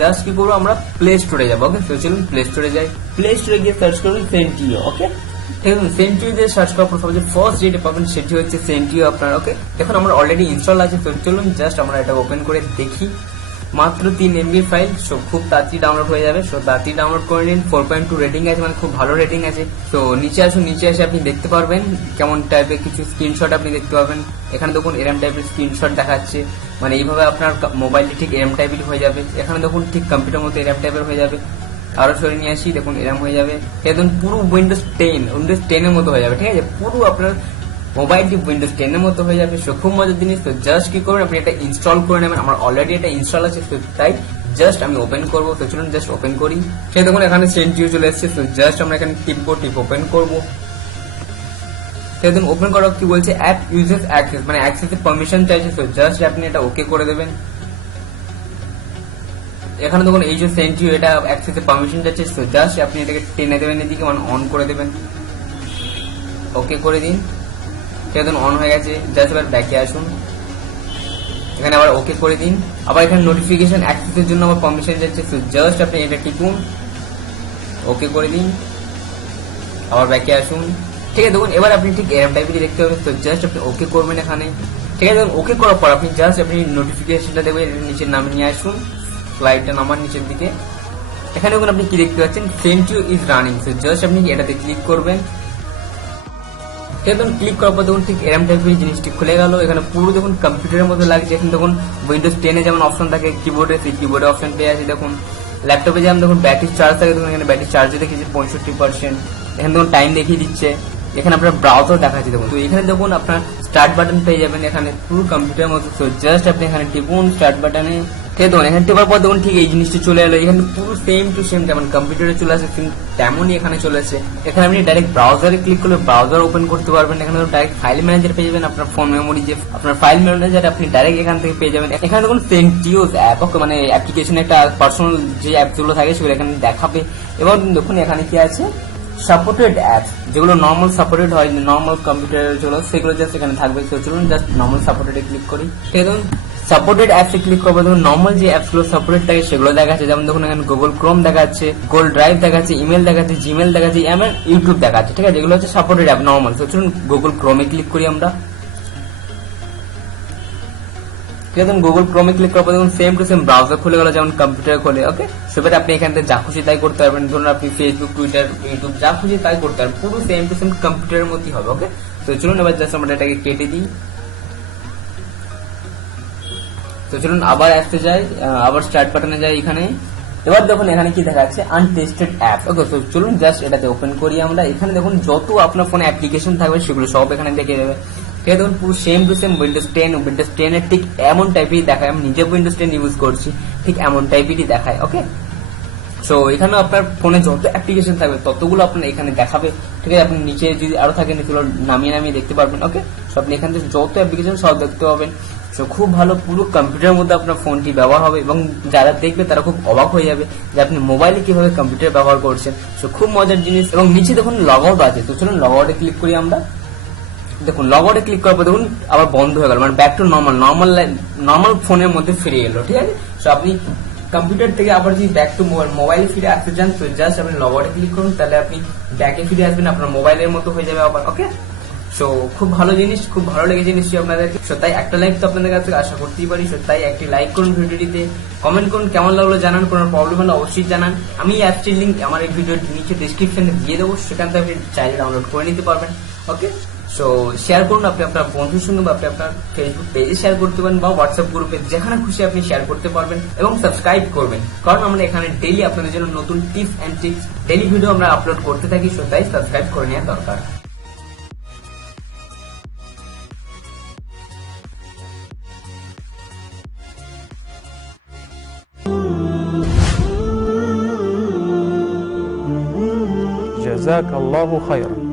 Just কি করবো আমরা প্লে স্টোরে যাবো। ওকে, তো চলুন প্লে স্টোরে যাই। প্লে স্টোরে গিয়ে সার্চ করুন সেন্টিও। ওকে, ঠিক আছে, সেন্টিও দিয়ে সার্চ করার পর সবচেয়ে ফার্স্ট যেটা পাবেন সেটি হচ্ছে সেন্টিও আপনার। ওকে, দেখুন আমরা অলরেডি ইনস্টল আছে, তো চলুন জাস্ট আমরা এটা ওপেন করে দেখি। মাত্র 3 MB ফাইল, সো খুব তাড়াতাড়ি ডাউনলোড হয়ে যাবে। সো তাড়াতাড়ি ডাউনলোড করে নিন। 4.2 রেটিং আছে, মানে খুব ভালো রেটিং আছে। তো নিচে আসুন, নিচে এসে আপনি দেখতে পারবেন কেমন টাইপের কিছু স্ক্রিনশট আপনি দেখতে পাবেন। এখানে দেখুন এরম টাইপের স্ক্রিনশট দেখাচ্ছে, মানে এইভাবে আপনার মোবাইলটি ঠিক এরম টাইপের হয়ে যাবে। এখানে দেখুন ঠিক কম্পিউটার মতো এরম টাইপের হয়ে যাবে। আরো সরিয়ে নিয়ে আসি, দেখুন এরম হয়ে যাবে। দেখুন পুরো উইন্ডোজ 10 এর মতো হয়ে যাবে। ঠিক আছে, পুরো আপনার মোবাইলটি উইন্ডোজ 10 এর মতো হয়ে যাবে। সো খুব মজার জিনিস। তো জাস্ট কি করবেন, আপনি এটা ইনস্টল করে নেবেন। আমার অলরেডি এটা ইনস্টল আছে, তো তাই জাস্ট আমি ওপেন করবো। তো চলুন জাস্ট ওপেন করি। সেই দেখুন এখানে সেন্টিও চলে এসেছে। তো জাস্ট আমরা এখানে টিপ ওপেন করবো। সেদিন ওপেন করা কি বলছে, অ্যাপ ইউজেস অ্যাক্সেস, মানে অ্যাক্সেসের পারমিশন চাইছে। তো জাস্ট আপনি এটা ওকে করে দেবেন। এখানে দেখুন এই যে সেন্টিও এটা অ্যাক্সেসের পারমিশন চাইছে। তো জাস্ট আপনি এটাকে টেনে দেবেন এদিকে, মানে অন করে দেবেন। ওকে করে দিন। সেদিন অন হয়ে গেছে। জাস্ট এবার ব্যাকে আসুন, এখানে আবার ওকে করে দিন। আবার এখানে নোটিফিকেশন অ্যাক্সেসের জন্য আবার পারমিশন যাচ্ছে। তো জাস্ট আপনি এটা টিপুন, ওকে করে দিন, আবার ব্যাকে আসুন। ঠিক আছে, দেখুন এবার আপনি ঠিক এরম টাইপেরই দেখতে পাবেন। তো জাস্ট আপনি ওকে করবেন এখানে। ঠিক আছে, দেখুন ওকে করার পর আপনি জাস্ট আপনি নোটিফিকেশনটা দেখবেন, নিচের নামে নিয়ে আসুন, স্লাইডটা নামান নিচের দিকে। এখানে দেখুন আপনি কি দেখতে পাচ্ছেন, সেন্টিও ইজ রানিং। তো জাস্ট আপনি এটাতে ক্লিক করবেন। দেখুন ক্লিক করার পর দেখুন ঠিক এরম টাইপের জিনিসটি খুলে গেল। এখানে পুরো দেখুন কম্পিউটারের মধ্যে লাগছে। এখন দেখুন উইন্ডোজ 10 যেমন অপশন থাকে কিবোর্ডে, সেই কিবোর্ডে অপশন পেয়ে আছে। দেখুন ল্যাপটপে যেমন দেখুন ব্যাটারি চার্জ থাকে, দেখুন এখানে ব্যাটারি চার্জে দেখেছি 65%। এখানে দেখুন টাইম দেখিয়ে দিচ্ছে। এখানে আপনার ব্রাউজার দেখাচ্ছে দেখুন। তো এখানে দেখুন আপনার স্টার্ট বাটন পেয়ে যাবেন এখানে পুরো কম্পিউটারের মধ্যে। তো জাস্ট আপনি এখানে টিপুন স্টার্ট বাটনে। ঠিক দেখুন এখানে টেপার পর দেখুন ঠিক এই জিনিসটা চলে এলো। এখানে পুরো সেম টু সেম যেমন কম্পিউটারে চলে আসে তেমনই এখানে চলে আসে। এখানে আপনি ডাইরেক্ট ব্রাউজারে ক্লিক করলে ব্রাউজার ওপেন করতে পারবেন। এখানে ডাইরেক্ট ফাইল ম্যানেজার পেয়ে যাবেন। আপনার ফোন মেমোরি যে আপনার ফাইল ম্যানেজার আপনি ডাইরেক্ট এখান থেকে পেয়ে যাবেন। এখানে দেখুন সেন্টিওস অ্যাপ, মানে অ্যাপ্লিকেশন একটা পার্সোনাল যে অ্যাপগুলো থাকে সেগুলো এখানে দেখাবে। এবং দেখুন এখানে কি আছে, সাপোর্টেড অ্যাপ, যেগুলো নর্মাল সাপোর্টেড হয় নর্মাল কম্পিউটারের জন্য, সেগুলো জাস্ট এখানে থাকবে। তো চলুন জাস্ট নর্মাল সাপোর্টেডে ক্লিক করি। ঠিক আছে, সাপোর্টেড অ্যাপসে ক্লিক করবো। দেখুন নর্মাল যে অ্যাপস গুলো সাপোর্টেড থাকে সেগুলো দেখাচ্ছে। যেমন দেখুন এখানে গুগল ক্রোম দেখাচ্ছে, গুগল ড্রাইভ দেখাচ্ছে, ইমেল দেখাচ্ছে, জিমেল দেখাচ্ছে, এমন ইউটিউব দেখাচ্ছে। ঠিক আছে, এগুলো হচ্ছে সাপোর্টেড অ্যাপ নর্মাল। তো চলুন গুগল ক্রোমে ক্লিক করি আমরা। ঠিক আছে, গুগল ক্রোমে ক্লিক করার পর দেখুন সেম টু সেম ব্রাউজার খুলে গেল যেমন কম্পিউটারে খোলে। ওকে, সেবারে আপনি এখান থেকে যা খুশি তাই করতে পারবেন। ধরুন আপনি ফেসবুক, টুইটার, ইউটিউব যা খুশি তাই করতে পারবেন। পুরো সেম টু সেম কম্পিউটারের মধ্যেই হবে। ওকে, তো চলুন এবার জাস্ট আমরা এটাকে কেটে দিই। তো চলুন আবার অ্যাপসে যাই, আবার স্টার্ট বাটনে যাই। এখানে এবার দেখুন এখানে কি দেখাচ্ছে, আনটেস্টেড অ্যাপ। ওকে, তো চলুন জাস্ট এটাতে ওপেন করি আমরা। এখানে দেখুন যত আপনার ফোনে অ্যাপ্লিকেশন থাকবে সেগুলো সব এখানে দেখে যাবে। ঠিক আছে, দেখুন পুরো সেম টু সেম উইন্ডোজ 10 এর ঠিক এমন টাইপেরই দেখায়। আমি নিজে উইন্ডোজ 10 ইউজ করছি, ঠিক এমন টাইপেরই দেখায়। ওকে, সো এখানে আপনার ফোনে যত অ্যাপ্লিকেশন থাকবে ততগুলো আপনার এখানে দেখাবে। ঠিক আছে, আপনি নিচে যদি আরো থাকেন সেগুলো নামিয়ে নামিয়ে দেখতে পারবেন। ওকে, সো আপনি এখান থেকে যত অ্যাপ্লিকেশন সব দেখতে পাবেন। সো খুব ভালো, পুরো কম্পিউটারের মধ্যে আপনার ফোনটি ব্যবহার হবে এবং যারা দেখবে তারা খুব অবাক হয়ে যাবে যে আপনি মোবাইলে কিভাবে কম্পিউটার ব্যবহার করছেন। সো খুব মজার জিনিস। এবং নিচে দেখুন লগ আউট আছে। তো চলুন লগ আউটে ক্লিক করি আমরা। দেখুন লগ আউটে ক্লিক করার পর দেখুন আবার বন্ধ হয়ে গেল, মানে ব্যাক টু নর্মাল ফোনের মধ্যে ফিরে এলো। ঠিক আছে, সো আপনি কম্পিউটার থেকে আবার যদি ব্যাক টু মোবাইলে ফিরে আসতে চান তো জাস্ট আপনি লগ আউটে ক্লিক করুন, তাহলে আপনি ব্যাকে ফিরে আসবেন, আপনার মোবাইলের মতো হয়ে যাবে আবার। ওকে, সো খুব ভালো জিনিস, খুব ভালো লেগেছে নিশ্চয়ই আপনাদেরকে। সো তাই একটা লাইক তো আপনাদের কাছ থেকে আশা করতেই পারি। সো তাই একটি লাইক করুন ভিডিওটিতে, কমেন্ট করুন কেমন লাগলো জানান, কোনো প্রবলেম হলে অবশ্যই জানান। আমি অ্যাপটির লিঙ্ক আমার এই ভিডিওর নিচে ডিসক্রিপশনে দিয়ে দেবো, সেখান থেকে আপনি চাইলে ডাউনলোড করে নিতে পারবেন। ওকে, সো শেয়ার করুন আপনি আপনার বন্ধুর সঙ্গে, বা আপনি আপনার ফেসবুক পেজে শেয়ার করতে পারেন, বা হোয়াটসঅ্যাপ গ্রুপে, যেখানে খুশি আপনি শেয়ার করতে পারবেন। এবং সাবস্ক্রাইব করবেন, কারণ আমরা এখানে ডেইলি আপনাদের জন্য নতুন tips and tricks daily video আমরা আপলোড করতে থাকি। সো তাই সাবস্ক্রাইব করে নেওয়া দরকার। جزاك الله خيرا.